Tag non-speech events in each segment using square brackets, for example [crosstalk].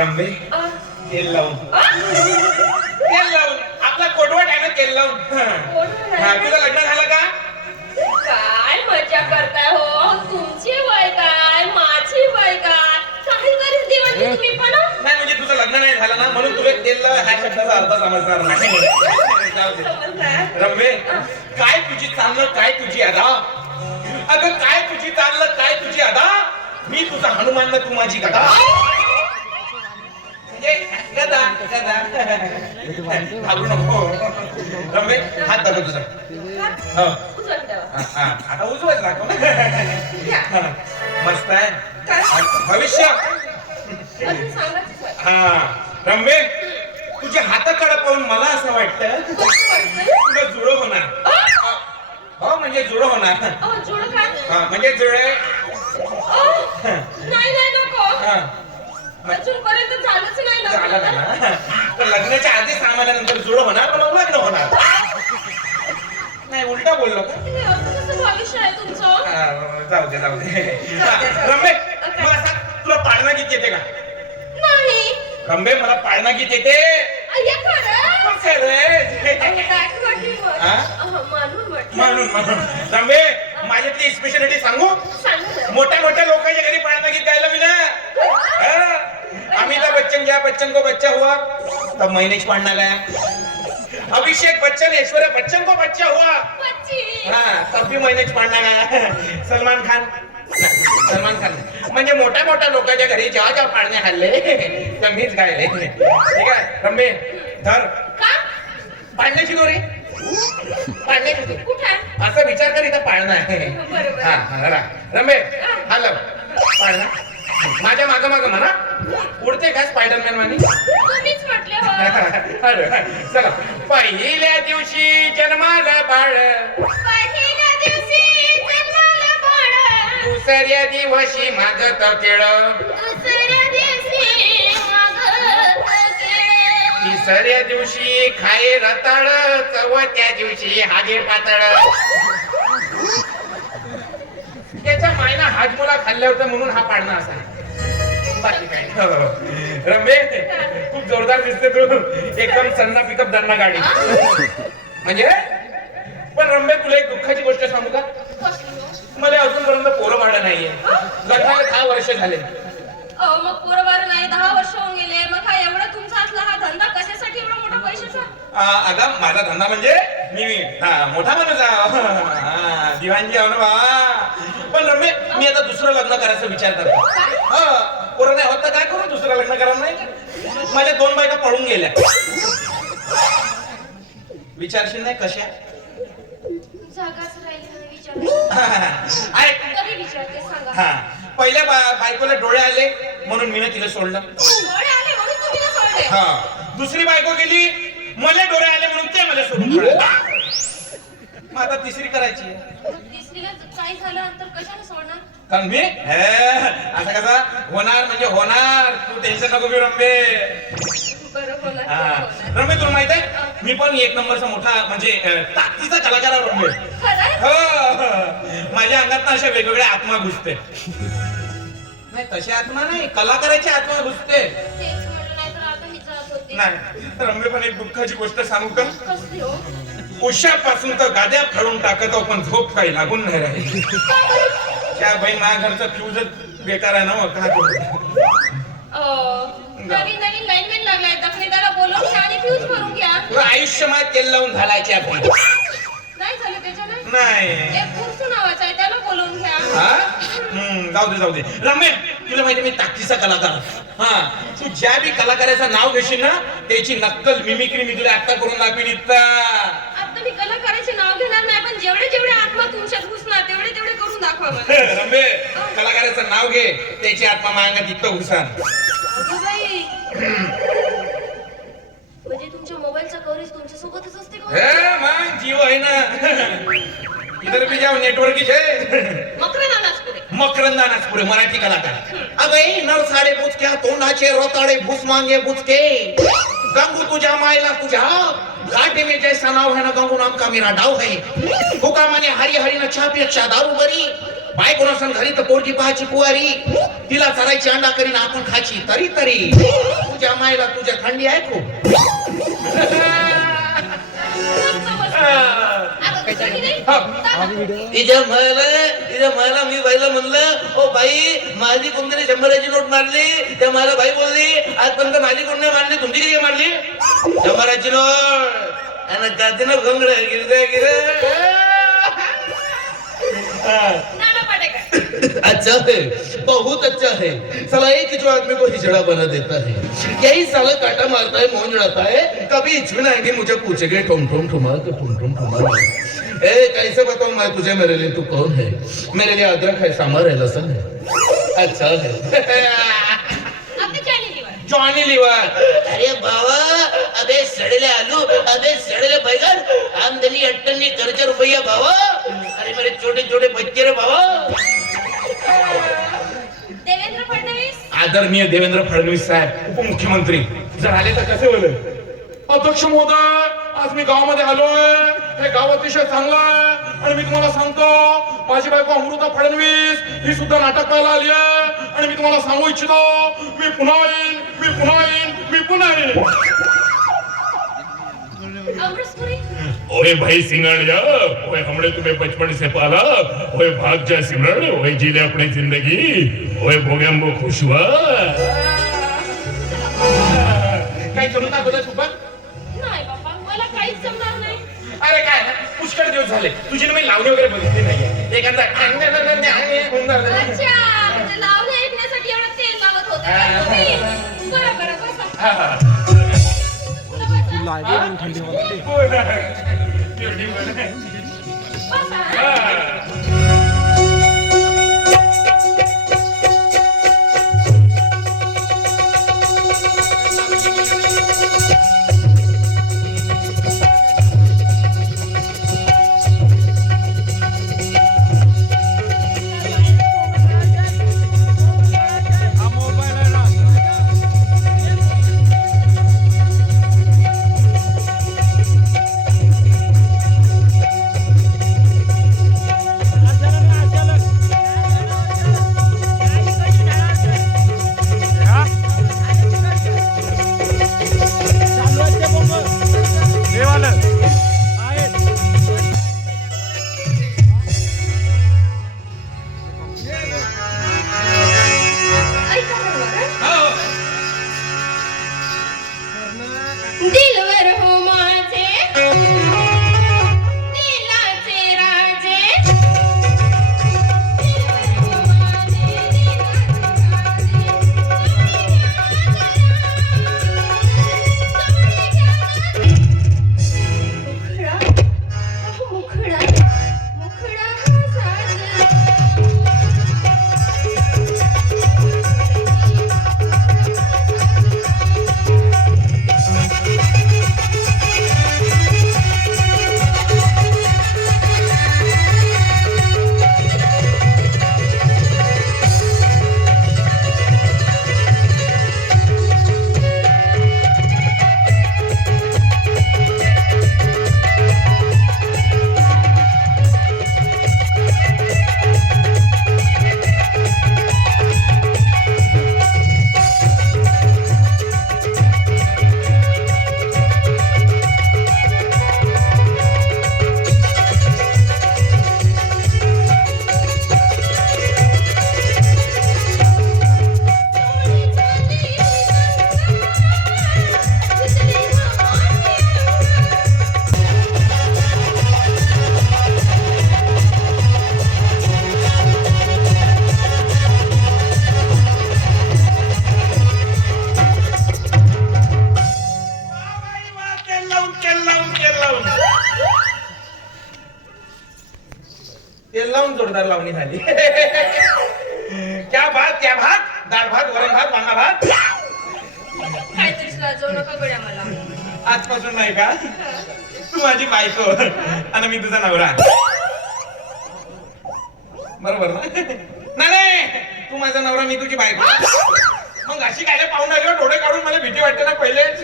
अ, तेल लावून. तेल लावून. आपला कोटवट आहे ना तेल लावून. हा? तुझं लग्न झालं का? काय मजा करताय हो? तुमची वय काय? माझी वय काय? काहीतरी म्हणजे तुम्ही पण हं? नाही म्हणजे तुझं लग्न नाही झालं ना म्हणून तुला तेल लाव ह्या शब्दाचा अर्थ समजणार नाही. जाऊ दे. काय तुझी चाललं काय तुझी अदा? अगं काय तुझी चाललं काय तुझी अदा? मी तुझा हनुमान ना तू माझी गदा. गदा गदा. घाबरू नको. रंबे हात दाखव तुझा. हो. हा, हा. आता उजवच दाखव. मस्त आहे. भविष्य. हा. रंबे तुझ्या हाताकडे पाहून मला असं वाटतं? तुला जुळं होणार. हो म्हणजे जुळं होणार? हा, म्हणजे जुळे. नाही नको. हा, अजूनपर्यंत झालंच नाही ना झालं ना? तर लग्नाच्या आधी सांगण्यानंतर जुळं होणार पण मग लग्न होणार? नाही उलटा बोललो का? असं कसं भविष्य आहे तुमचं? हा, जाऊ दे जाऊ दे. हा. मला सांग तुला पाळणा गीत येते का? नाही. रंबे मला पाळणा गीत येते. अय्या खरं? पण खरंच. हा? म्हणून. म्हणून माझ्यातली स्पेशालिटी सांगू. मोठ्या मोठ्या लोकांच्या घरी पाळणा गीत गायला मी ना. हाँ, अमिताभ बच्चन क्या बच्चन को बच्चा हुआ तब मैंने पढ़ना गया। अभिषेक बच्चन ऐश्वर्या बच्चन को बच्चा हुआ. हाँ तब भी मैंने पढ़ना गया। सलमान खान। सलमान खान. म्हणजे मोठ्या मोठ्या लोकांच्या घरी जेव्हा जेव्हा पाळणे हल्ले तर मीच गायले. ठीक आहे? रंबे धर. का? पाळण्याची दोरी. पाळण्याची दोरी? असा विचार कर इथं पाळणं आहे. हा हा रा. रंबे हॅलो पाळणा. माझ्या माग माग म्हणा. उडते का स्पायडरमॅन वाणी? हो. चला. पहिल्या दिवशी जन्माला बाळ. दुसऱ्या दिवशी मागत केळ. दुसऱ्या दिवशी मागं केळ. तिसऱ्या दिवशी खाये रताळ. चौथ्या दिवशी हागे पातळ. त्याच्या मायना हाजमोला खाल्ल्या होत्या म्हणून हा पाळणा असा. हो. रंबे खूप जोरदार दिसते तू. एकदम सन्ना पिकअप दन्ना गाडी. म्हणजे? पण रंबे तुला एक दुःखाची गोष्ट सांगू का? मला अजूनपर्यंत पोरं बाळ नाहीये. लग्नाला दहा वर्ष झाले. मग पोरबाळ नाही दहा वर्ष होऊन गेले. मग हा एवढा तुमचा असला हा धंदा कशासाठी एवढा मोठा पैशाचा? अगं माझा धंदा म्हणजे मी हा, मोठा माणूस. हा, दिवाणजी आहो ना पण रम्य मी आता दुसरं लग्न करायचा विचार करतो. पोरं नाही होत तर काय करू दुसरं लग्न करा नाही माझ्या दोन बायका पळून गेल्या. विचारशील नाही कशा? जागाच राहिली नाही विचार ऐक तरी विचारते सांगा. हा. पहिल्या बा- बायकोला डोळे आले म्हणून मी तिला सोडलं. डोळे आले म्हणून तुम्ही ना सोडले? हा. दुसरी बायको गेली मला डोळे आले म्हणून ते मला सोडून पळाले. मग आता तिसरी करायची आहे. तिसरीला काय झालं तर कशाने सोडणार? कारण मी हे, असं कसं? होणार म्हणजे होणार. तू टेन्शन नको घेऊ बोला. हा. रंबे तुला माहीत आहे? मी पण एक नंबरचा मोठा म्हणजे ताकदीचा कलाकार आहे खरंय? हो. माझ्या अंगात ना अशा वेगवेगळ्या आत्मा घुसते. नाही तशी आत्मा नाही. कलाकाराची आत्मा घुसते. नाही. रंबे पण एक दुःखाची गोष्ट सांगू का? हो? उशापासून तर गाद्या फाडून टाकत पण झोप काही लागून नाही राहील. त्या बाई माझ्या घरचा फ्यूजच बेकार आहे ना मग? काय करू? अं, नवीन नवीन लाईनमॅन लागलाय. दखनेदारा बोलवून आणि फ्यूज भरून घ्या. तुला लावून घालायचे आपण नाही झालं त्याच्याने नाही. एक खुर्सू नावाचा आहे त्याला बोलवून घ्या. हा? हम्म, जाऊ दे जाऊ दे. रमेश तुला माहिती मी ताकदीचा कलाकार. हा. तू ज्या बी कलाकाराचं नाव घेशील ना त्याची नक्कल मिमिक्री मी तुला आता करून दाखवीन इथं. आता मी कलाकाराचे नाव घेणार नाही पण जेवढे जेवढे आत्मा तुमच्यात घुसणार तेवढे तेवढे करून दाखवा मला [laughs] रमे कलाकाराचं नाव घे. त्याची आत्मा मागा तिथं हुसान अगं बाई म्हणजे तुमच्या मोबाईलचा कव्हरेज तुमच्या सोबतच असते का? मग जीव आहे ना. इधर भी जाओ नेटवर्क मकरा नानासपुरे मकरंदा नाचपुरे मराठी कलाकार. अगं नर साडे बुचक्या तोंडाचे रोताडे भूस मांगे बुचके. गंगू तुझ्या मायला तुझ्या. घाटे में जैसा नाव है ना गंगू नाम का मेरा डाव है. हुकामाने हरी हरी न चहा दारू बरी. बाय कोणासन घरी तर पोरगी पाहायची कुवारी तिला चरायची अंडा करीन आपण खायची. तरी तरी. तुझ्या मायला तुझ्या थंडी आहे खूप. तिच्या मला तिच्या मला मी बाईला म्हणलं ओ बाई माझी कोणतरी शंभराची नोट मारली. त्या मला बाई बोलली आजपर्यंत माझी कोण नाही मारली तुमची किती मारली? शंभराची नोट. आणि गादीनं घोंगड गिरते गिर. अच्छा है बहुत अच्छा है। साला एक जो आदमी को हिजड़ा बना देता है। यही साला काटा मारता है मौन जड़ाता है। कभी इच्छा आएंगे मुझे पूछेंगे ठुम ठुम ठुमा तो ठुम ठुम ठुमा ए कैसे बताऊं मैं तुझे मेरे लिए तू कौन है? मेरे लिए अदरक है सामर है लसन है। अच्छा है। [laughs] Johnny liver. अरे बाबा अबे सड़ेले आलू अबे सड़ेले बैगन. आमदनी अट्टनी खर्च रुपया बाबा. अरे मेरे छोटे छोटे बच्चे रे बाबा. देवेंद्र फडणवीस? आदरणीय देवेंद्र फडणवीस साहेब उपमुख्यमंत्री. जर आले तर कसे बोले अध्यक्ष महोदय आज मी गावामध्ये आलोय हे गाव अतिशय चांगलं आहे. आणि मी तुम्हाला सांगतो माझी बायको अमृता फडणवीस ही सुद्धा नाटक पाहायला आली आहे. आणि मी तुम्हाला सांगू इच्छितो मी पुन्हा येईन मी पुन्हा येईन मी पुन्हा येईन. ओए भाई सिंगाड़िया ओए हमने तुम्हें बचपन से पाला ओए भाग जा सिमरन ओए जी ले अपनी जिंदगी ओए भोग्यांबो खुश हुआ। झाले. तुझी ना मी लावणी वगैरे बघितली नाहीये. एखादा होऊन जातं. अच्छा लावणी झाली. क्या भात क्या भात डाळ भात वरण भात वांगा भात. काहीतरी सुद्धा नका गड्या मला. आजपासून नाही का? तू माझी बायको. आणि मी तुझा नवरा. बरोबर ना? नाही नाही. तू माझा नवरा मी तुझी बायको. मग अशी काय पाहून आली? हो, डोळे काढून मला भीती वाटते ना पहिलेच.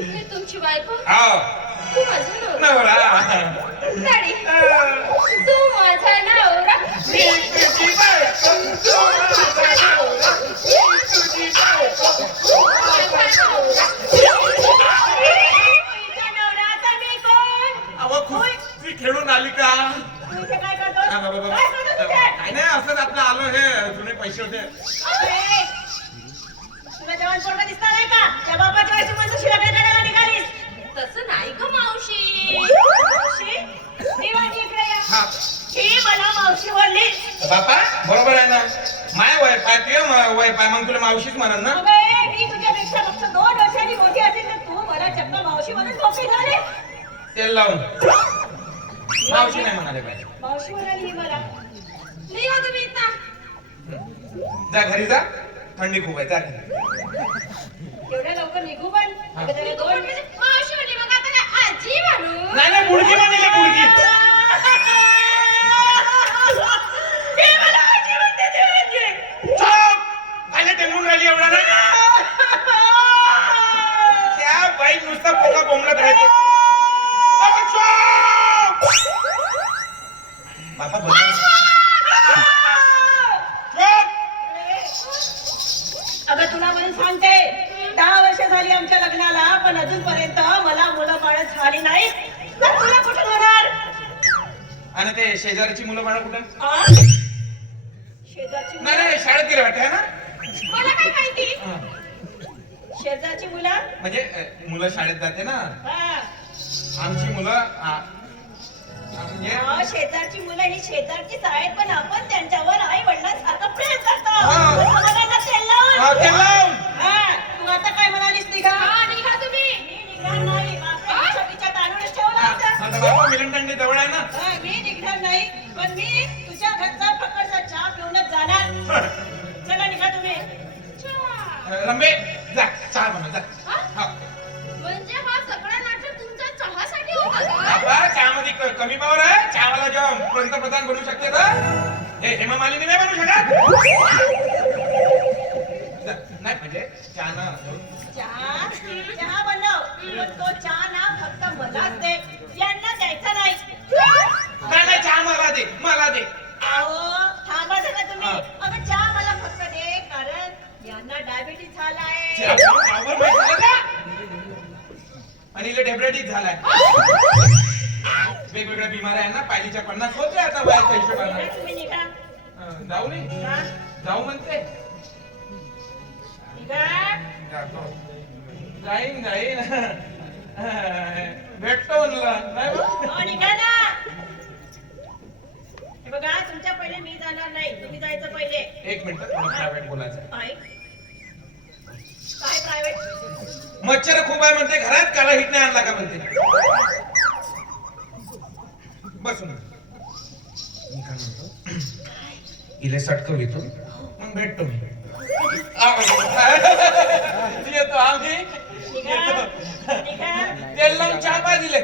मी तुमची बायको? हा. तू माझा नवरा डॅडी तू माझा नवरा मी तुझी बायको, तू माझा नवरा. मी तुझी बायको. तू माझा नवरा तुमचा नवरा आता मी कोण? अहो खूप ती खेळून आली का तू इथे काय करतोस? बाबा, बाबा. काय करतोस इथे? काय नाही असंच आपलं आलो हे जुने पैसे होते अरे, तुला जवान पोरगा दिसला नाही का? त्या बापाच्या वयाची माणसं शिराकडे काढायला निघालीस. तसं नाही ग मावशी मावशी, ती माझी इकडे या. हा ही मला मावशी बोलली. बापा बरोबर आहे ना माय वय पाय तुझं म- वय पाय मग तुला मावशीच म्हणन ना. अबे, मी तुझ्यापेक्षा फक्त दोन वर्षांनी मोठी असेल तर तू मला चक्क मावशी म्हणून मोठी झाली. तेल लावून. मावशी नाही म्हणाले पाहिजे. मावशी म्हणाली ही मला. निघा तुम्ही इथनं जा घरी जा. थंडी खूप आहे जा घरी. एवढ्या लवकर निघू पण. अगं, त्याला दोन मावशी मग आता काय आजी म्हणू नाही नाही बुडकी म्हणजे बुडकी हे मला आजी म्हणते ती म्हणजे. चुप! खाली टेंबून राहिली एवढा ना त्या बाई नुसता पोका बोंबलत राहते अगं, चुप! बापा बोल चुप! अगं तुला म्हणून सांगते दहा वर्ष झाली आमच्या लग्नाला पण अजूनपर्यंत मला मुलं बाळ झाली नाही तर तुला कुठं होणार? आणि ते शेजारची मुलं बाळा कुठं? आ? शेजारची मुलं नाही शाळेत गेले वाटते है ना? मला काय माहिती? हा. शेजारची मुलं? म्हणजे अ, मुलं शाळेत जाते ना? हा. आमची मुलं आ, आ, म्हणजे? शेजारची मुलं ही शेजारचीच आहेत पण आपण त्यांच्यावर आई वडिलांसारखं प्रेम पंतप्रधान बनू शकते तर? हे हेमा मालिनी नाही बनू शकत? नाही म्हणजे चहा चहा चहा बनव. पण तो चहा ना फक्त मलाच दे. यांना द्यायचा नाही. नाही नाही चहा मला दे मला दे. अहो थांबा जरा तुम्ही. अगं चहा मला फक्त दे कारण यांना डायबिटीस झालं का? आणि इले झालाय. वेगवेगळ्या बिमाऱ्या आहे ना पाहिलीच्या पन्नास. होते आता वयाच्या हिशोबाने. तुम्ही निघा अं, जाऊ नये? जाऊ म्हणते. निघा जातो. जाईन जाईन. भेटतो म्हणलं. नाही बा? हो निघा ना. हे बघा तुमच्या पहिले मी जाणार नाही. तुम्ही जायचं पहिले. एक मिनिट थोडं प्रायव्हेट बोलायचं. काय काय प्रायव्हेट मच्छर खूप आहे म्हणते घरात काला हिट नाही आणला का म्हणते? बसून मी काय म्हणतो? इले सटकव इथून. मग भेटतो मी. [laughs] येतो आम्ही. निघा तेल लावून चहा पाय दिले